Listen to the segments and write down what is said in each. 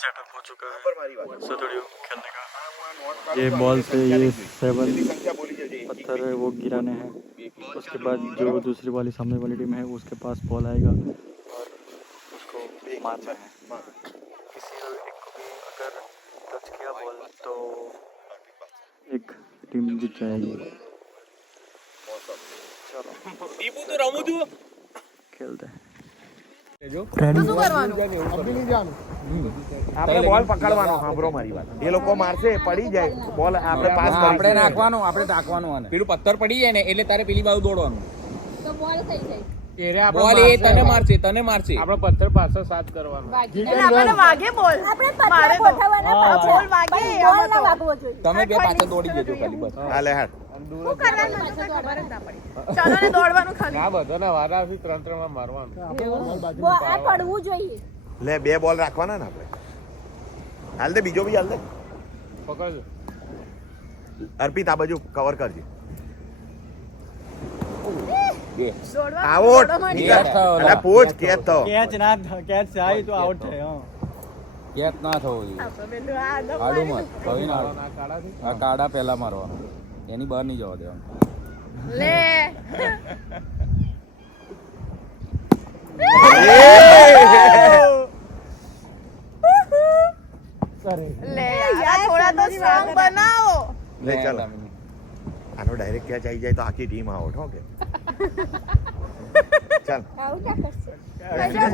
Setup हो चुका है सतोड़ियों खेलने का। ये बॉल से ये 7 पत्थर है वो गिराने हैं। उसके बाद जो दूसरी वाली सामने वाली टीम है उसके पास बॉल आएगा और उसको मारना है। किसी एक को भी अगर टच किया बॉल तो एक टीम जीत जाएगी। चलो खेलते हैं। આપણે બોલ પકડવાનો સાંભળો મારી વાત એ લોકો મારશે પડી જાય બોલ આપણે પાસ આપણે નાખવાનો આપણે ટાંકવાનો આને પેલું પથ્થર પડી જાય ને એટલે તારે પેલી બાજુ દોડવાનું તો બોલ થઈ જાય બોલ એ તને મારશે આપણે પથ્થર પાછો સાત કરવાનો એટલે આપણે વાગે બોલ આપણે પથ્થર ગોઠવવાના બોલ વાગે બોલ ના વાગવો જોઈએ તમે બે પાછળ દોડી જજો ખાલી બસ હાલે હાલ શું કરવાનું મને ખબર જ ના પડી ચાલો ને દોડવાનું ખાલી આ બધાના વારાથી ત્રણ માં મારવાનું આ પડવું જોઈએ લે બે બોલ રાખવાના ને આપણે હાલ દે બીજો બી હાલ દે પકડ અર્પિત આ બાજુ કવર કરજે દોડવા આઉટ અલા પોચ કેચ તો कैच ना कैच से आई तो आउट है। કેચ ના થવો જોઈએ આડું મત કઈ ના આ કાડા પહેલા મારવાનો એની બહાર નહીં જવા દેવાનું લે લે યાર થોડા તો સ્ટ્રોંગ બનાવો લે ચાલ આનો ડાયરેક્ટ કેચ આવી જાય તો આખી ટીમ આઉટ હો કે ચાલ આવું ક્યાં કરશે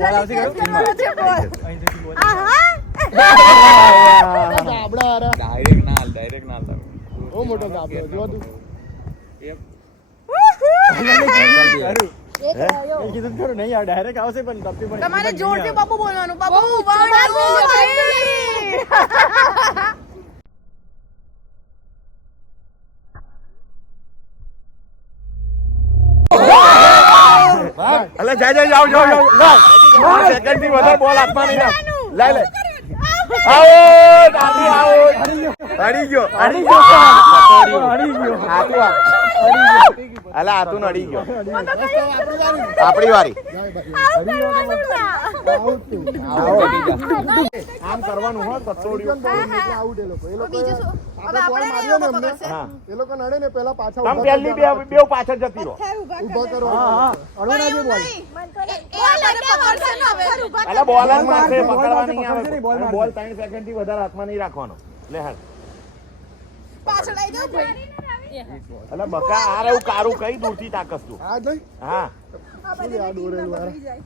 બોલ આવતી કરો ડાયરેક્ટ ના તમે ओ मोटो दाबलो जो तू એક રહ્યો ये किधर करो नहीं यार डायरेक्ट आओ से पण तपती पण તમારે જોરથી બાબુ બોલવાનું બાબુ 1 2 અલે જાઓ સેકન્ડ થી વધારે બોલ હાથમાં નહીં ના લે આઉટ અડી ગયો અલા આતું અડી ગયો આપણી વારી આમ કરવાનું હો કચોડિયું आउट है लोग બીજું શું હવે આપણે નહીં લોકો પકડશે હા ये लोग नड़े ने पहला पाछा તમ પહેલી બે પાછળ જતી રહો ऊभा करो हां अड़ोना जे बॉल અલા બોલ જ મારશે પકડવા નહીં આવે બોલ 3 સેકન્ડ થી વધારે હાથમાં નહીં રાખવાનો લે હાલ પાછળ આવી જાવ ભાઈ અલા બકા આ રહ્યું કારું કઈ દૂરથી તાકસ તું आ नहीं હા આ દોરેલું યાર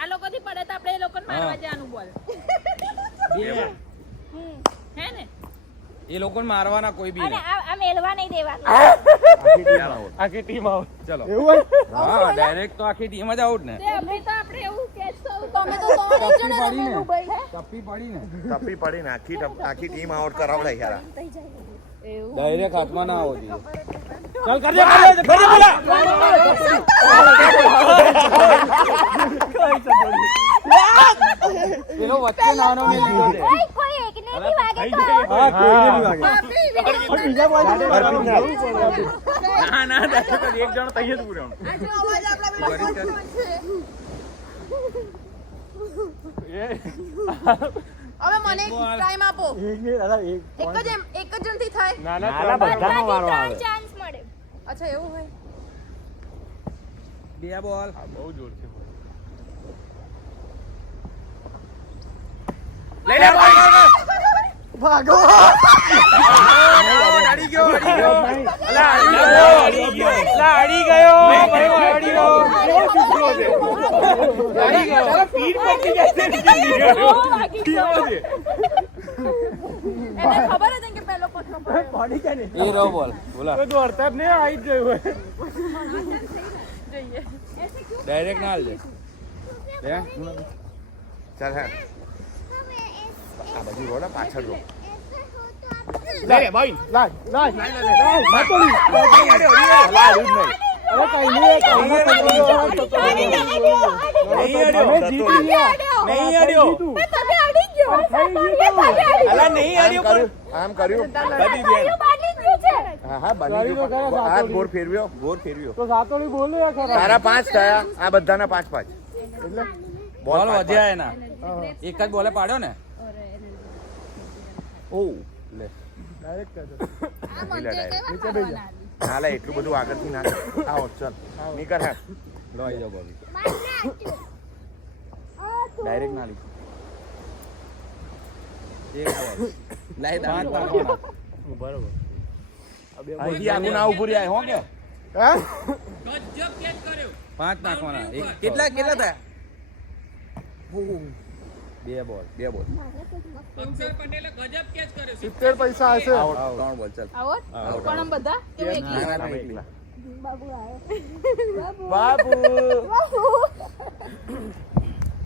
આ લોકો થી પડે તો આપણે એ લોકોને મારવા જવાનું બોલ હે ને એ લોકોને મારવાના કોઈ બી અને આ મેલવા નહીં દેવાનું આખી ટીમ આઉટ ચલો એવું હા ડાયરેક્ટ તો આખી ટીમ જ આઉટ ને તે અમે તો આપણે એવું કેચ તો તમે તો ત્રણ જણા રમેલું ભાઈ તપી પડી ને તપી પડીને આખી ટીમ આઉટ કરાવડાય યાર ડાયરેક્ટ હાથમાં ના આવો જોઈએ चल कर दे बोला પેલો વચ્ચે નાનો ને લીધો છે કોઈ એકને નહીં વાગે તો हां कोई नहीं भागे बीजा बॉल ના ડાયરેક્ટ એક જણ તૈયાર જ પૂર્યો આજે અવાજ આપણા પેલો હવે મને ટાઈમ આપો एक नहीं दादा એક જ જણથી થાય નાના બધાનો વારો આવે ચાન્સ મળે અચ્છા એવું હોય બે બોલ બહુ જોર છે લઈ લે ભાગો અડી ગયો અલા અડી ગયો પીઠ પરથી જશે એને ખબર હતી કે પેલો પથ્થર પડ્યો बॉडी क्या नहीं એ રહો બોલ બોલા तो दौड़ता नहीं आई गए જોઈએ ડાયરેક્ટ ના લે ચાલ હે આ બાજુ રોડા પાછળ રો ला भाई ला मातोड़ी લાડું નહીં अरे कहीं नहीं નહીં અડ્યો તમે અડી ગયો અલા નહીં અડ્યો આમ કર્યું બધી બેન હા બની ગયું હાથ ગોર ફેરવ્યો तो सातोड़ी बोलो या खरा તારા 5 થયા આ બધાના 5 5 એટલે બોલ વધ્યા એના એક જ બોલે પાડ્યો ને ઓ લે ના લે એટલું બધું આગળથી ના કર. આવો ચલ નીકળ હે લો આવી જાઓ બોલ ડાયરેક્ટ ના લીધું એક બોલ લાઈ દા બરોબર અહીંથી આગળ ના ઉભું રહ્યા હો કે પાંચ નાખવાના કેટલા થયા બે બોલ 70 પૈસા હશે. ત્રણ બોલ ચાલ આવો પણ આમ બધા કેવું એકલી ના, ના, એકલા. બાબુ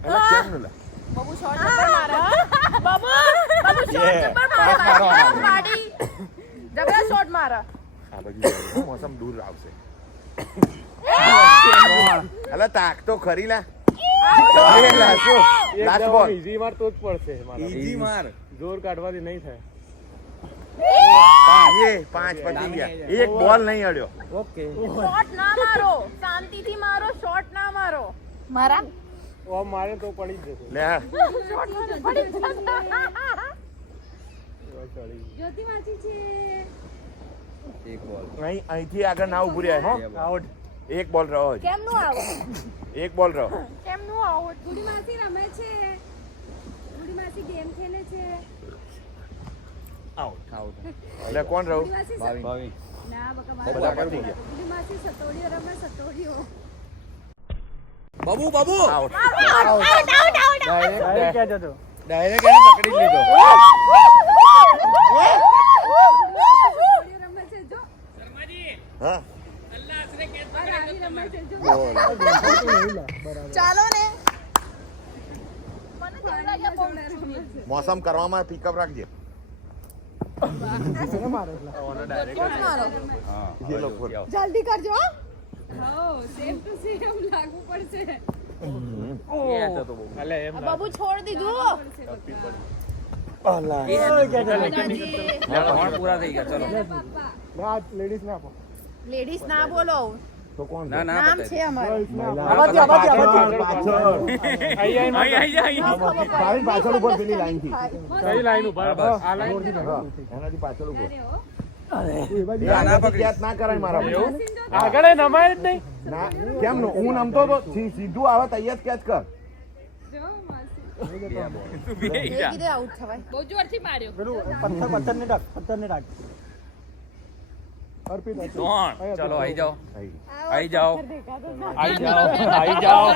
અલા કેમ લે બાબુ શોર્ટ જબર મારે બાબુ શોર્ટ જબર મારે પાડી જબર શોર્ટ મારે આ બાજુ મોસમ દૂર આવશે અલા તાક તો ખરી લા લાસ્ટ બોલ ઈઝી માર તો જ પડશે ઈજી માર જોર કાઢવાથી નહીં થાય. પાંચ પતી ગયા. એક બોલ નહીં અડ્યો. ઓકે શોર્ટ ના મારો શાંતિથી મારો શોર્ટ ના મારો મારા ઓ મારે તો પડી જ જશે. લે હા. શોર્ટ પડી જતા જ્યોતિ વાંચી છે. એક બોલ અહીંથી આગળ ના ઉભું રહ્યા હો. આઉટ. એક બોલ રહ્યો હજી. કેમનું આવો એક બોલ રહ્યો. કેમનું આવો ગુડી માસી રમે છે. ગુડી માસી ગેમ ખેલે છે. આઉટ એટલે કોણ રહ્યું? ગુડી માસી ભાવી ના બકા બધા પતી ગયા. ગુડી માસી સતોડીઓ રમે સતોડીઓ. બાબુ આઉટ. ડાયરેક્ટ ક્યાં જતો? ડાયરેક્ટ એને પકડી જ લીધો. સતોડીઓ રમે છે જો. હા રાણી રમે છે જો. ચાલો ને મને કેવું લાગે બહુ મોસમ કરવામાં પિકઅપ રાખજે. મારો હા એ લોકો જલ્દી કરજો હો. હો સેમ ટુ સેમ લાગુ પડશે. અલે એમ આ બાબુ છોડ દીધું ત્રણ પૂરા થઈ ગયા ચલો પાપા લેડીઝ ના આપો. લેડીઝ ના બોલો તો કોણ ના ના નામ બતાય. છે અમારે પાછળ પાછળ ઉપર પેલી લાઈન થી કઈ લાઈન ઉપર બસ. આ લાઈન એનાથી પાછળ ઉપર ના, ના પકડી. ક્યાંક ના કરાય મારા ભાઈ. આગળ એ નમાય જ નહીં. ના કેમ નો હું નમતો તો સીધું આવે તૈયાર કેચ કર. જો માસી બે બોલ. એ કીધે આઉટ થવાય બહુ જોરથી માર્યો પેલું પથ્થર ને ડાક પથ્થર ને ડાક અર્પિત ત્રણ ચલો આવી જાઓ આઈ. આવી જાઓ મારી ગયો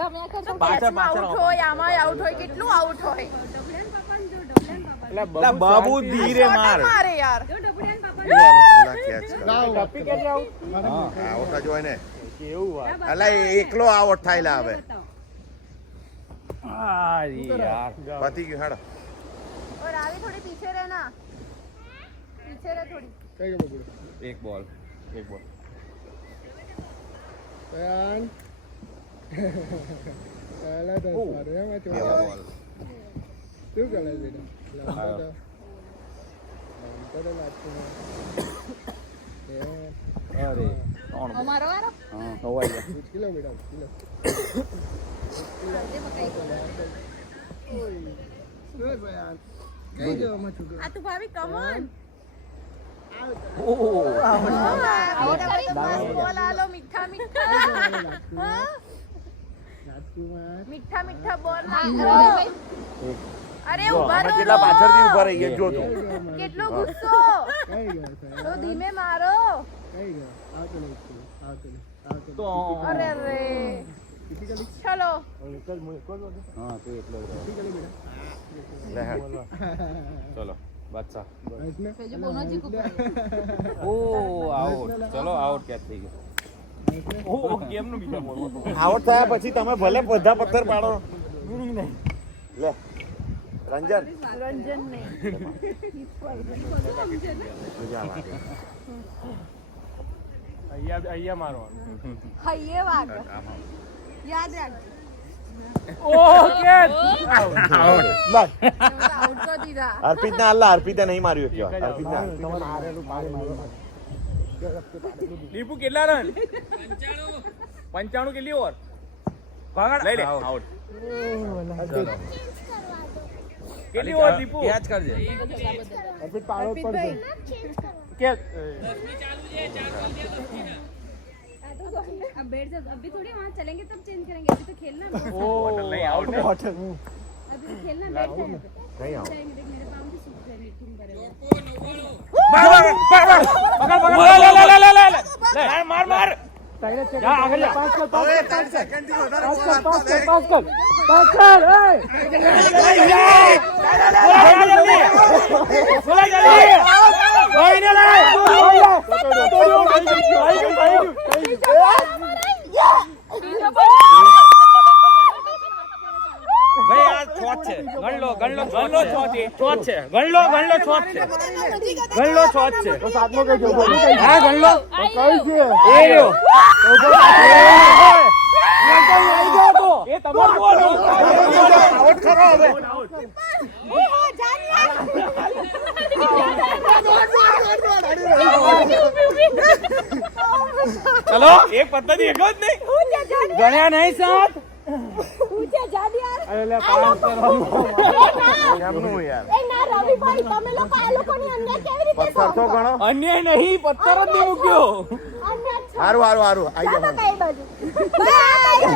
રમ્યા કરશો કેચમાં આઉટ હોય આમાં આઉટ હોય કેટલું આઉટ હોય ડબડેન પાપાને જો ડબડેન પાપા બાબુ ધીરે માર મારે યાર જો ડબડેન પાપા અલા કેચ કર. ટપી કે આઉટ આવટ જ હોય ને. કેવું વાત. અલા એકલો આવટ થાયલા હવે. યાર પતી ગયું હેડો. और रावी थोड़ी पीछे रहना पीछे रह थोड़ी એક બોલ બે બોલ અરે ત્રણ हमारो वारो હા નવાઈ ગયા आ तू भाभी कम ऑन ઓહ आउट करी बस बोल आलो मीठा मीठा हाँ? मीठा मीठा बोल नाखो अरे उभा અમે રહો કેટલા પાછળથી ઉભા રહીએ જો તું. કેટલો ગુસ્સો તો ધીમે મારો અરે રે ચલો હા તું એકલો જ રહો. લે હેડ. ચલો બાદશાહ જો બોનો જી કો ઓ આઉટ ચલો આઉટ કેચ થઈ ગયો ઓ ગેમ નું બીજા બોલ આવટ થયા પછી તમે ભલે બધા પથ્થર પાડો. લે રંજન રંજન ને મજા લાગે. અહીંયા મારવાનું. હૈયે વાગ યાદ રાખ ઓકે આવટ. બસ આઉટ કરી દીધા અર્પિત ના અલ્લા અર્પિતે નહીં માર્યું એક વાર. અર્પિત ના દીપુ કેટલા રન 95 કેટલી ઓવર લઈ લે આઉટ કેટલી ઓવર દીપુ કેચ કરજે અર્પિત પાડો પડશે કેચ अब बैठ जाओ अभी थोड़ी वहाँ चलेंगे तब चेंज करेंगे अभी तो खेलना है। બોટલ નહીં આઉટ अभी तो खेलना बैठ जाए नहीं आओ देख मेरे पाँव भी सूख गए मीटिंग करे માર માર જા આગળ જા ગણલો છોટ છે ગણલો છોટ છે તો સાતમો કઈ ગયો હા ગણલો કઈ છે એ રહ્યો એ તમારો બોલ આઉટ કરો હવે ચલો એક પદ્ધતિ એક જ નહીં ગણ્યા નહીં સાત ઊંચે જા દે યાર અરે લે પાસ કરવાનું કેમનું યાર એ ના રવિભાઈ તમે લોકો આ લોકોની અન્ય કેવી રીતે પથ્થર તો ગણો અન્યાય નહીં પથ્થર જ નહીં મૂક્યો અન્ય હારું હારું હારું આઈ ચાલો જાઓ કઈ બાજુ બાય